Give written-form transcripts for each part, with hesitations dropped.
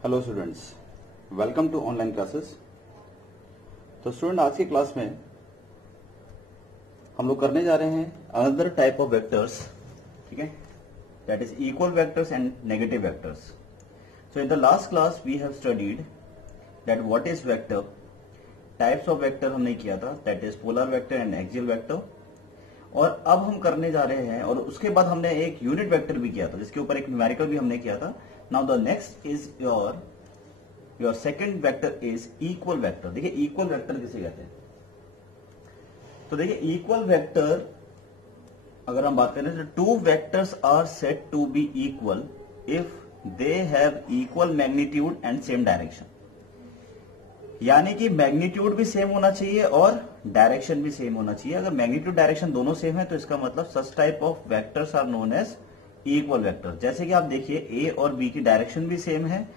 Hello students, welcome to online classes. तो student, आज की क्लास में हम लोग करने जा रहे हैं अनदर टाइप ऑफ वेक्टर्स, ठीक है, that is equal vectors and negative vectors. So in the last class we have studied that what is vector, types of vector हमने किया था, that is polar vector and axial vector. और अब हम करने जा रहे हैं, और उसके बाद हमने एक यूनिट वेक्टर भी किया था जिसके ऊपर एक न्यूमेरिकल भी हमने किया था। Now the next is your second vector is equal vector. देखिए इक्वल वेक्टर किसे कहते हैं, तो देखिए इक्वल वेक्टर अगर हम बात करें तो two vectors are said to be equal if they have equal magnitude and same direction. यानी कि मैग्नीट्यूड भी सेम होना चाहिए और डायरेक्शन भी सेम होना चाहिए। अगर मैग्नीट्यूड डायरेक्शन दोनों सेम है तो इसका मतलब such type of vectors are known as equal vector. जैसे कि आप देखिए ए और बी की डायरेक्शन भी सेम है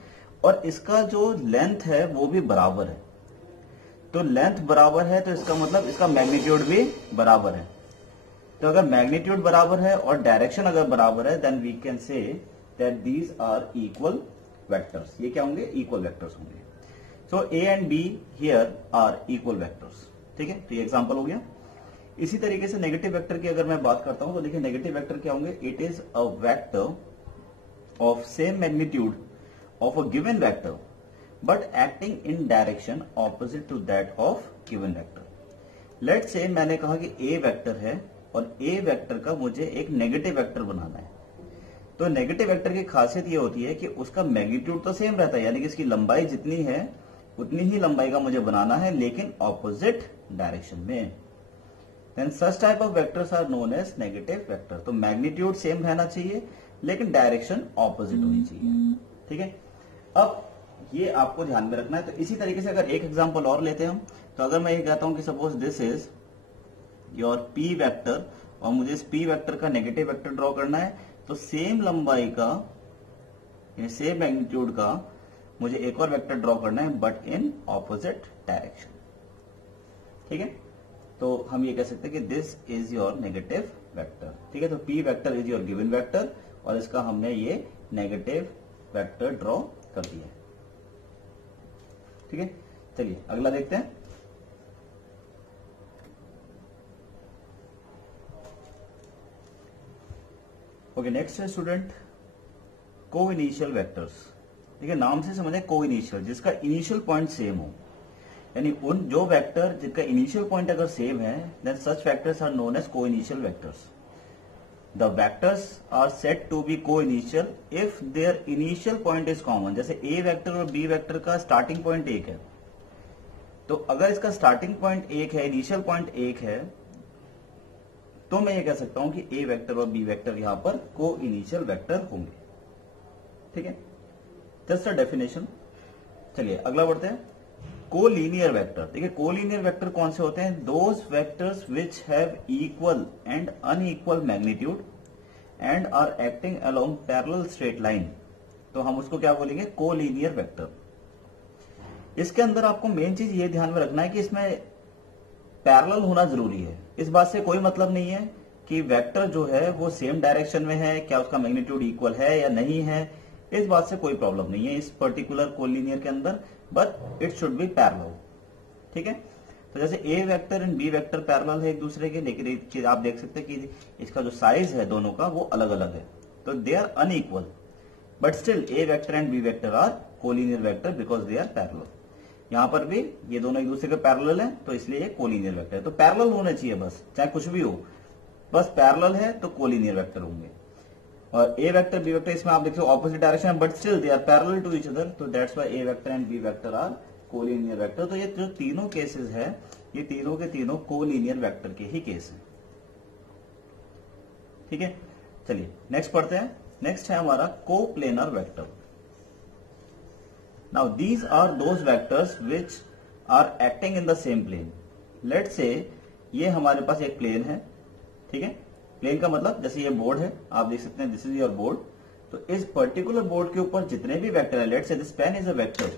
और इसका जो लेंथ है वो भी बराबर है। तो लेंथ बराबर है तो इसका मतलब इसका मैग्नीट्यूड भी बराबर है। तो अगर मैग्नीट्यूड बराबर है और डायरेक्शन अगर बराबर है then we can say that these are equal vectors. ये क्या होंगे? इक्वल वेक्टर्स होंगे। So A and B here are equal vectors. ठीक है, तो ये एग्जांपल हो गया। इसी तरीके से नेगेटिव वेक्टर की अगर मैं बात करता हूं तो देखिए नेगेटिव वेक्टर क्या होंगे? It is a vector of same magnitude of a given vector but acting in direction opposite to that of given vector. Let's say मैंने कहा कि ए वेक्टर है और ए वेक्टर का मुझे एक नेगेटिव वेक्टर बनाना है। तो नेगेटिव वेक्टर की खासियत ये होती है कि उसका मैग्नीट्यूड तो सेम रहता है, यानी कि इसकी लंबाई जितनी है उतनी ही लंबाई का मुझे बनाना है लेकिन ऑपोजिट डायरेक्शन में। Then such type of vectors are known as negative vector. तो मैग्नीट्यूड सेम रहना चाहिए लेकिन डायरेक्शन ऑपोजिट होनी चाहिए। ठीक है, अब ये आपको ध्यान में रखना है। तो इसी तरीके से अगर एक एग्जांपल और लेते हैं हम, तो अगर मैं ये कहता हूं कि suppose this is your P vector और मुझे इस पी वेक्टर का नेगेटिव वेक्टर ड्रॉ करना है, तो सेम लंबाई का सेम मैग्नीट्यूड का मुझे एक और वेक्टर ड्रॉ करना है बट इन ऑपोजिट डायरेक्शन। ठीक है, तो हम ये कह सकते हैं कि this is your negative vector. ठीक है, तो P vector is your given vector और इसका हमने ये नेगेटिव वेक्टर ड्रॉ कर दिया है। ठीक है, चलिए अगला देखते हैं। ओके, नेक्स्ट है स्टूडेंट को इनिशियल वेक्टर्स। देखिए नाम से समझे को इनिशियल, जिसका इनिशियल पॉइंट सेम हो, यानी उन जो वेक्टर जिनका इनिशियल पॉइंट अगर सेम है then such vectors are known as coinitial vectors. The vectors are said to be coinitial if their initial point is common. जैसे A vector और B vector का starting point एक है, तो अगर इसका स्टार्टिंग पॉइंट एक है, इनिशियल पॉइंट एक है, तो मैं ये कह सकता हूं कि ए वेक्टर और बी वेक्टर यहां पर को इनिशियल वेक्टर होंगे। ठीक है, जस्ट अ डेफिनेशन। चलिए अगला बढ़ते हैं। Collinear vector. देखिए कोलिनियर वेक्टर कौन से होते हैं? Those vectors which have equal and unequal magnitude and are acting along parallel straight line. तो हम उसको क्या बोलेंगे? Collinear vector. इसके अंदर आपको मेन चीज ये ध्यान में रखना है कि इसमें पैरेलल होना जरूरी है। इस बात से कोई मतलब नहीं है कि वेक्टर जो है वो सेम डायरेक्शन में है, क्या उसका मैग्नीट्यूड इक्वल है या नहीं है, इस बात से कोई प्रॉब्लम नहीं है इस पर्टिकुलर कोलिनियर के अंदर, but it should be parallel. ठीक है, तो जैसे A vector and B vector parallel है एक दूसरे के, लेकिन आप देख सकते हैं कि इसका जो साइज है दोनों का वो अलग अलग है, तो they are unequal, but still A vector and B vector are collinear vector because they are parallel. यहां पर भी ये दोनों एक दूसरे के पैरेलल है तो इसलिए ये कोलिनियर वेक्टर है। तो पैरेलल होने चाहिए बस, चाहे कुछ भी हो, बस पैरेलल है तो कोलिनियर वेक्टर होंगे। और ए वेक्टर बी वेक्टर इसमें आप देखते हो ऑपोजिट डायरेक्शन है but still they are parallel to each other, तो that's why A vector and B vector are collinear vector. तो ये जो तीनों केसेस है ये तीनों के तीनों कोलिनियर वेक्टर के ही केस हैं। ठीक है, चलिए नेक्स्ट पढ़ते हैं। नेक्स्ट है हमारा coplanar vector. Now these are those vectors which are acting in the same plane. Let's say ये हमारे पास एक प्लेन है। ठीक है, प्लेन का मतलब जैसे ये बोर्ड है, आप देख सकते हैं दिस इज योर बोर्ड। तो इस पर्टिकुलर बोर्ड के ऊपर जितने भी वेक्टर है, let's say this pen is a vector.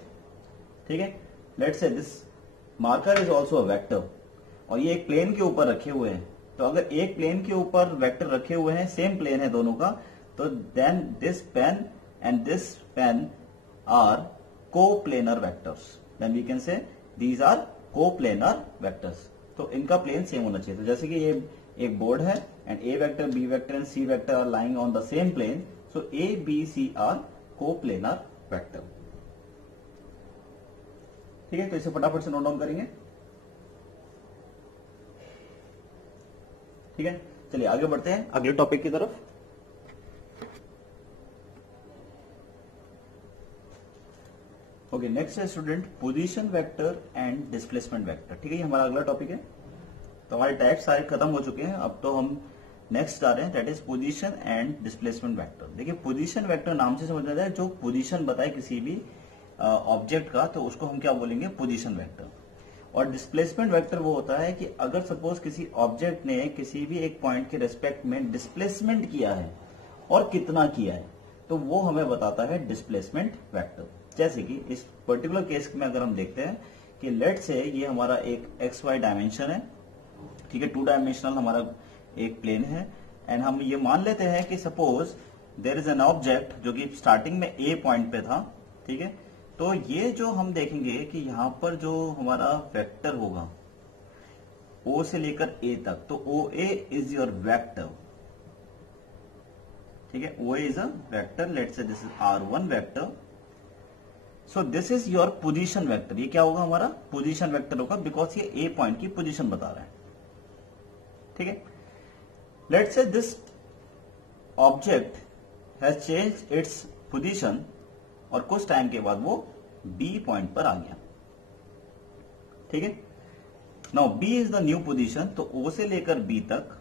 ठीक है, let's say this marker is also a vector और ये एक प्लेन के ऊपर रखे हुए हैं। तो अगर एक प्लेन के ऊपर वेक्टर रखे हुए हैं, सेम प्लेन है दोनों का, तो then this pen and this pen are coplanar vectors, then we can say these are coplanar vectors. तो इनका प्लेन सेम होना चाहिए। तो जैसे कि ये एक बोर्ड है and A vector, B vector and C vector are lying on the same plane, so A B C are coplanar vector. ठीक है, तो इसे फटाफट से नोट डाउन करेंगे। ठीक है, चलिए आगे बढ़ते हैं अगले टॉपिक की तरफ। ओके, नेक्स्ट है student position vector and displacement vector. ठीक है, ये हमारा अगला टॉपिक है। तो हमारे टाइप सारे खत्म हो चुके हैं, अब तो हम नेक्स्ट आ रहे हैं, that is position and displacement vector. देखिए, पोजीशन वेक्टर नाम से समझ जाए, जो पोजीशन बताए किसी भी ऑब्जेक्ट का, तो उसको हम क्या बोलेंगे, पोजीशन वेक्टर। और डिस्प्लेसमेंट वेक्टर वो होता है कि अगर सपोज किसी ऑब्जेक्ट ने किसी भी एक पॉइंट के रेस्पेक्ट में डिस्प्लेसमेंट किया है और कितना किया है, तो वो हमें बताता है डिस्प्लेसमेंट वेक्टर। जैसे कि इस पर्टिकुलर केस में अगर हम देखते हैं कि लेट से ये हमारा एक एक्स वाई डायमेंशन है, ठीक है, 2 डायमेंशनल हमारा एक प्लेन है, एंड हम ये मान लेते हैं कि suppose there is an object जो कि स्टार्टिंग में ए पॉइंट पे था। ठीक है, तो ये जो हम देखेंगे कि यहां पर जो हमारा वेक्टर होगा ओ से लेकर ए तक, तो O A is your vector. ठीक है, O A is a vector, let's say this is R1 vector. So this is your position vector. ये क्या होगा, हमारा पोजीशन वेक्टर होगा, बिकॉज ये ए पॉइंट की पोजीशन बता रहा है। ठीक है, let's say this object has change its position और कुछ टाइम के बाद वो बी पॉइंट पर आ गया। ठीक है, now B is the new position, तो ओ से लेकर बी तक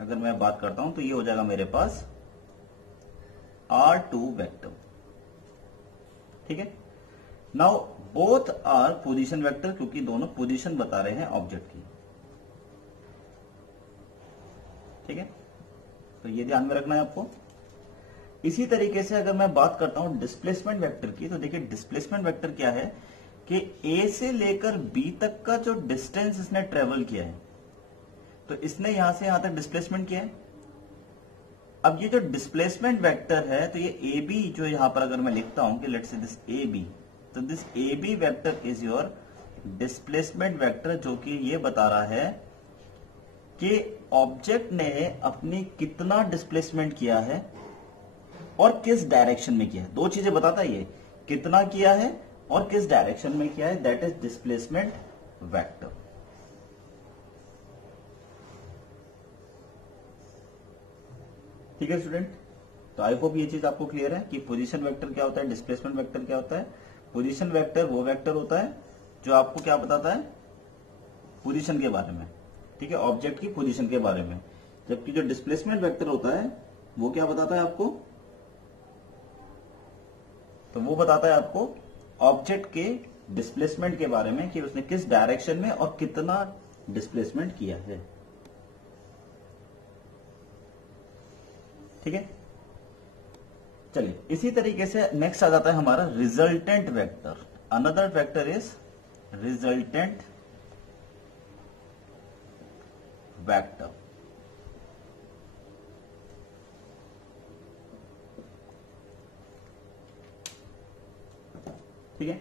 अगर मैं बात करता हूं तो ये हो जाएगा मेरे पास R2 वेक्टर। ठीक है, now both are position vector, क्योंकि दोनों पोजीशन बता रहे हैं ऑब्जेक्ट की। ठीक है, तो ये ध्यान में रखना है आपको। इसी तरीके से अगर मैं बात करता हूं डिस्प्लेसमेंट वेक्टर की, तो देखिए डिस्प्लेसमेंट वेक्टर क्या है कि ए से लेकर बी तक का जो डिस्टेंस इसने ट्रेवल किया है, तो इसने यहां से यहां तक डिस्प्लेसमेंट किया है। अब ये जो डिस्प्लेसमेंट वेक्टर है, तो ये ए बी जो यहां पर अगर मैं लिखता हूं कि let's say this A B, तो this A B vector is your displacement vector, जो कि ये बता रहा है कि ऑब्जेक्ट ने अपनी कितना डिस्प्लेसमेंट किया है और किस डायरेक्शन में किया है। 2 चीजें बताता है ये, कितना किया है और किस डायरेक्शन में किया है, दैट इज डिस्प्लेसमेंट वेक्टर। ठीक है स्टूडेंट, तो आई होप ये चीज आपको क्लियर है कि पोजीशन वेक्टर क्या होता है, डिस्प्लेसमेंट वेक्टर क्या होता है। पोजीशन वेक्टर वो वेक्टर होता है जो आपको क्या बताता है, पोजीशन के बारे में। ठीक है, ऑब्जेक्ट की पोजीशन के बारे में। जबकि जो डिस्प्लेसमेंट वेक्टर होता है वो क्या बताता है आपको, तो वो बताता है आपको ऑब्जेक्ट के डिस्प्लेसमेंट के बारे में कि उसने किस डायरेक्शन में और कितना डिस्प्लेसमेंट किया है। ठीक है, चलिए इसी तरीके से नेक्स्ट आ जाता है हमारा resultant vector. Another vector is resultant vector. ठीक है,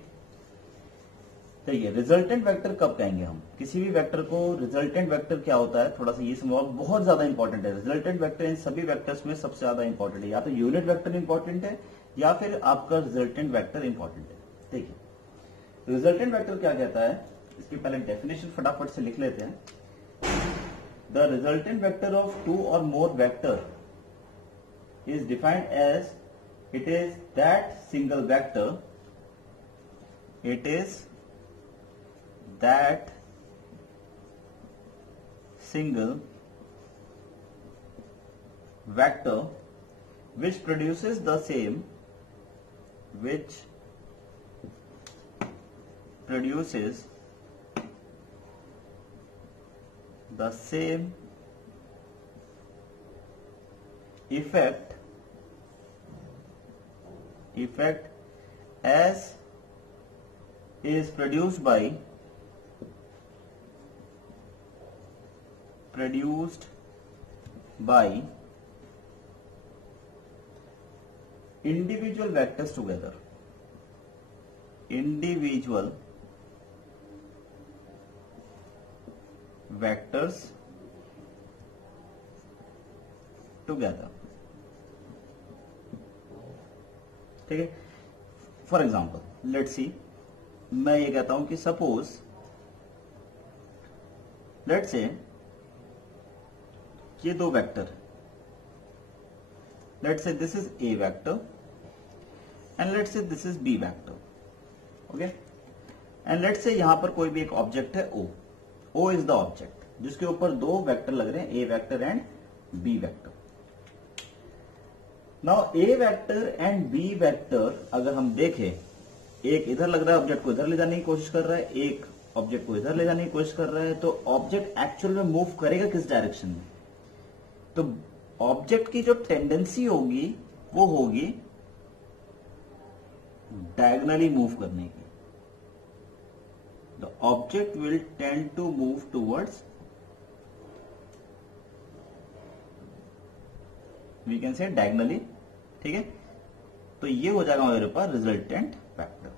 देखिए रिजल्टेंट वेक्टर कब कहेंगे हम किसी भी वेक्टर को। रिजल्टेंट वेक्टर क्या होता है, थोड़ा सा ये समझो, बहुत ज्यादा इंपॉर्टेंट है। रिजल्टेंट वेक्टर इन सभी वेक्टर्स में सबसे ज्यादा इंपॉर्टेंट है, या तो यूनिट वेक्टर इंपॉर्टेंट है या फिर आपका रिजल्टेंट वेक्टर इंपॉर्टेंट है। देखिए रिजल्टेंट वेक्टर क्या कहता है, इसकी पहले डेफिनेशन फटाफट से लिख लेते हैं। The resultant vector of 2 or more vector is defined as it is that single vector, it is that single vector which produces the same effect as is produced by individual vectors together, individual vectors together, ठीक है। For example let's see, मैं ये कहता हूं कि suppose let's say ये दो vector, let's say this is A vector and let's say this is B vector, okay. And let's say यहां पर कोई भी एक ऑब्जेक्ट है O, O is the object जिसके ऊपर दो वेक्टर लग रहे हैं, A vector and B vector. Now A vector and B vector अगर हम देखें, एक इधर लग रहा है ऑब्जेक्ट को इधर ले जाने की कोशिश कर रहा है, एक ऑब्जेक्ट को इधर ले जाने की कोशिश कर रहा है, तो ऑब्जेक्ट एक्चुअल में मूव करेगा किस डायरेक्शन में? तो ऑब्जेक्ट की जो टेंडेंसी होगी वो होगी डायगनली मूव करने की। The object will tend to move towards, we can say diagonally, ठीक है। तो ये हो जाएगा मेरे पास रिजल्टेंट वेक्टर,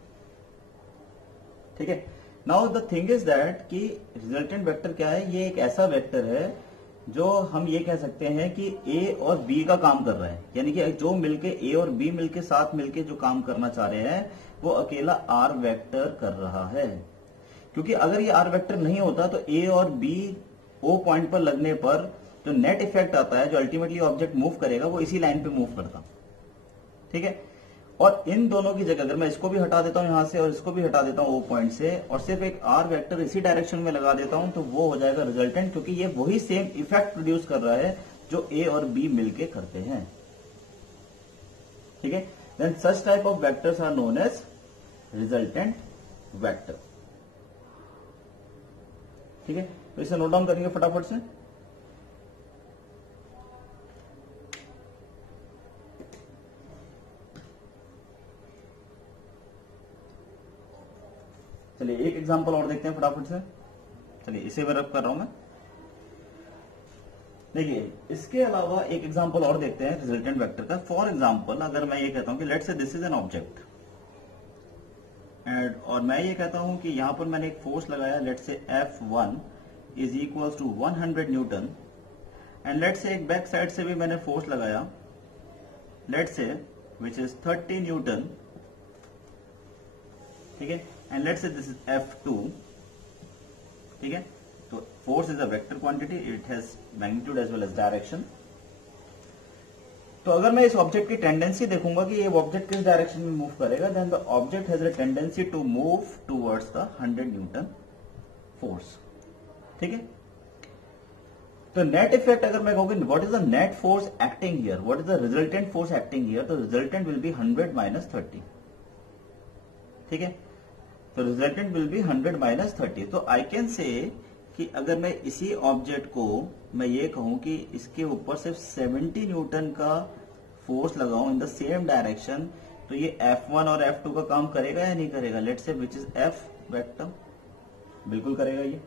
ठीक है। Now the thing is that कि रिजल्टेंट वेक्टर क्या है? ये एक ऐसा वेक्टर है जो हम ये कह सकते हैं कि ए और बी का काम कर रहा है, यानी कि जो मिलके ए और बी मिलके साथ मिलके जो काम करना चाह रहे हैं वो अकेला आर वेक्टर कर रहा है। क्योंकि अगर ये आर वेक्टर नहीं होता तो ए और बी ओ पॉइंट पर लगने पर जो नेट इफेक्ट आता है, जो अल्टीमेटली ऑब्जेक्ट मूव करेगा वो इसी लाइन पे मूव करता, ठीक है। और इन दोनों की जगह अगर मैं इसको भी हटा देता हूं यहां से और इसको भी हटा देता हूं ओ पॉइंट से और सिर्फ एक आर वेक्टर इसी डायरेक्शन में लगा देता हूं तो वो हो जाएगा रिजल्टेंट, क्योंकि ये वही सेम इफेक्ट प्रोड्यूस कर रहा है जो ए और बी मिलके करते हैं, ठीक है। Then such type of vectors are known as resultant vector, ठीक है। तो इसे नोट डाउन करेंगे फटाफट से। चलिए एक एग्जांपल और देखते हैं फटाफट से। चलिए इसे मैं रब कर रहा हूं मैं। देखिए इसके अलावा एक एग्जांपल और देखते हैं रिजल्टेंट वेक्टर का। फॉर एग्जांपल अगर मैं ये कहता हूं कि let's say this is an object and और मैं ये कहता हूं कि यहां पर मैंने एक फोर्स लगाया, let's say F1 is equal to 100 newton and let's say एक बैक साइड से भी मैंने फोर्स लगाया, लेट्स से विच इज 30 न्यूटन, ठीक है। And let's say this is F2, ठीक है। तो force is a vector quantity, it has magnitude as well as direction. तो अगर मैं इस ऑब्जेक्ट की टेंडेंसी देखूंगा कि ये ऑब्जेक्ट किस डायरेक्शन में मूव करेगा, then the object has a tendency to move towards the 100 newton force, ठीक है। तो नेट इफेक्ट अगर मैं कहूंगी what is the net force acting here, what is the resultant force acting here, तो रिजल्टेंट विल बी 100 माइनस 30, ठीक है। तो रिजल्टेंट विल बी 100 माइनस 30। तो आई कैन से कि अगर मैं इसी ऑब्जेक्ट को मैं ये कहूं कि इसके ऊपर सिर्फ 70 न्यूटन का फोर्स लगाऊं इन द सेम डायरेक्शन, तो ये F1 और F2 का काम करेगा या नहीं करेगा? Let's say which is F vector, बिल्कुल करेगा ये।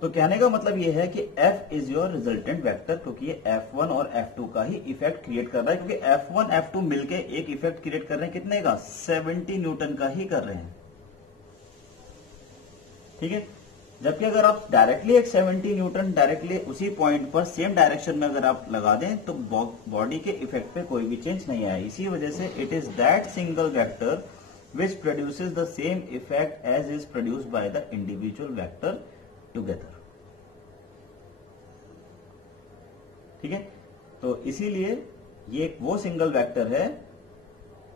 तो कहने का मतलब ये है कि F is your resultant vector, क्योंकि ये F1 और F2 का ही इफेक्ट क्रिएट कर रहा है, क्योंकि F1 F2 मिलके एक इफेक्ट क्रिएट कर रहे हैं, कितने का? 70 न्यूटन का ही कर रहे हैं, ठीक है। जबकि अगर आप डायरेक्टली एक 70 न्यूटन डायरेक्टली उसी पॉइंट पर सेम डायरेक्शन में अगर आप लगा दें तो बॉडी के इफेक्ट पे कोई भी चेंज नहीं आया। इसी वजह से it is that single vector which produces the same effect as is produced by the individual vector together, ठीक है। तो इसीलिए ये वो सिंगल वेक्टर है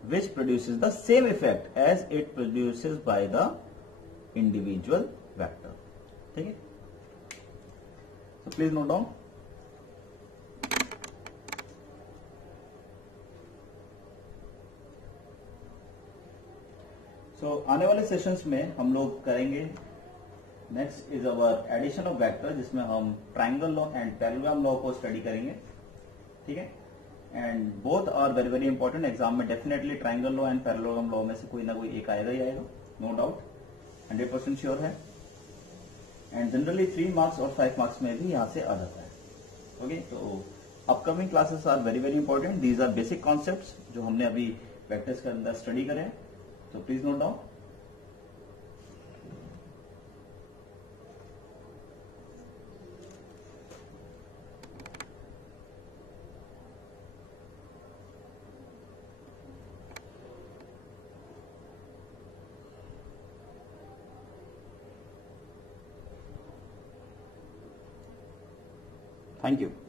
which produces the same effect as it produces by the individual vector, ठीक है। So please note down. So आने वाले सेशंस में हम लोग करेंगे next is our addition of vector, जिसमें हम triangle law and parallelogram law को स्टडी करेंगे, ठीक है। And both are very very important. Exam में definitely triangle law and parallelogram law में से कोई ना कोई एक आएगा ही आएगा, नो डाउट, 100% श्योर है। एंड जनरली 3 मार्क्स और 5 मार्क्स में भी यहां से आ जाता है, ओके। तो upcoming classes are very very important. These are basic concepts जो हमने अभी वेक्टर्स के अंदर स्टडी करे हैं. So please note down. Thank you.